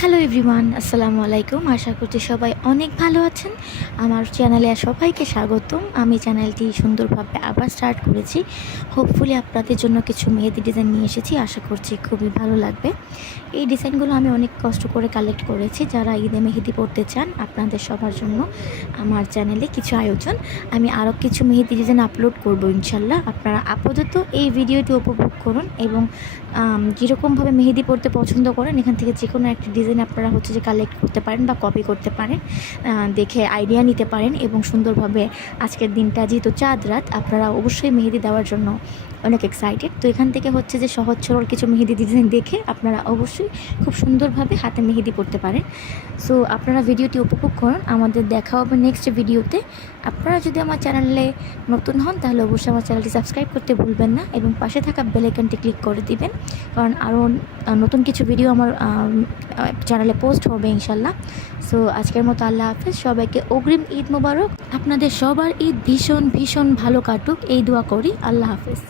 Hello everyone, আসসালামু আলাইকুম। আশা করছি সবাই অনেক ভালো আছেন। আমার চ্যানেলে সবাইকে স্বাগতম। আমি চ্যানেলটি সুন্দরভাবে আবার স্টার্ট করেছি। হোপফুলি আপনাদের জন্য কিছু মেহেদি ডিজাইন নিয়ে এসেছি। আশা করছি খুবই ভালো লাগবে। এই ডিজাইনগুলো আমি অনেক কষ্ট করে কালেক্ট করেছি। যারা ঈদে মেহেদি পড়তে চান, আপনাদের সবার জন্য আমার চ্যানেলে কিছু আয়োজন। আমি আরও কিছু মেহেদি ডিজাইন আপলোড করব ইনশাল্লাহ। আপনারা আপাতত এই ভিডিওটি উপভোগ করুন এবং যেরকমভাবে মেহেদি পড়তে পছন্দ করেন, এখান থেকে যে কোনো একটা ডিজাইন আপনারা কালেক্ট করতে পারেন বা কপি করতে পারেন, দেখে আইডিয়া নিতে পারেন এবং সুন্দরভাবে আজকের দিনটা যেহেতু চাঁদ রাত, আপনারা অবশ্যই মেহেদি দেওয়ার জন্য অনেক এক্সাইটেড। তো এখান থেকে সহজ সরল কিছু মেহেদি ডিজাইন দেখে আপনারা অবশ্যই খুব সুন্দরভাবে হাতে মেহেদি পড়তে পারেন। সো আপনারা ভিডিওটি উপভোগ করুন। আমাদের দেখা হবে নেক্সট ভিডিওতে। আপনারা যদি আমার চ্যানেলে নতুন হন তাহলে অবশ্যই আমার চ্যানেলটি সাবস্ক্রাইব করতে ভুলবেন না এবং পাশে থাকা বেল আইকনটি ক্লিক করে দিবেন, কারণ আরও নতুন কিছু ভিডিও আমার চ্যানেলে পোস্ট হবে ইনশাল্লাহ। সো আজকের মতো আল্লাহ হাফেজ। সবাইকে অগ্রিম ঈদ মোবারক। আপনাদের সবার ঈদ ভীষণ ভীষণ ভালো কাটুক এই দোয়া করি। আল্লাহ হাফেজ।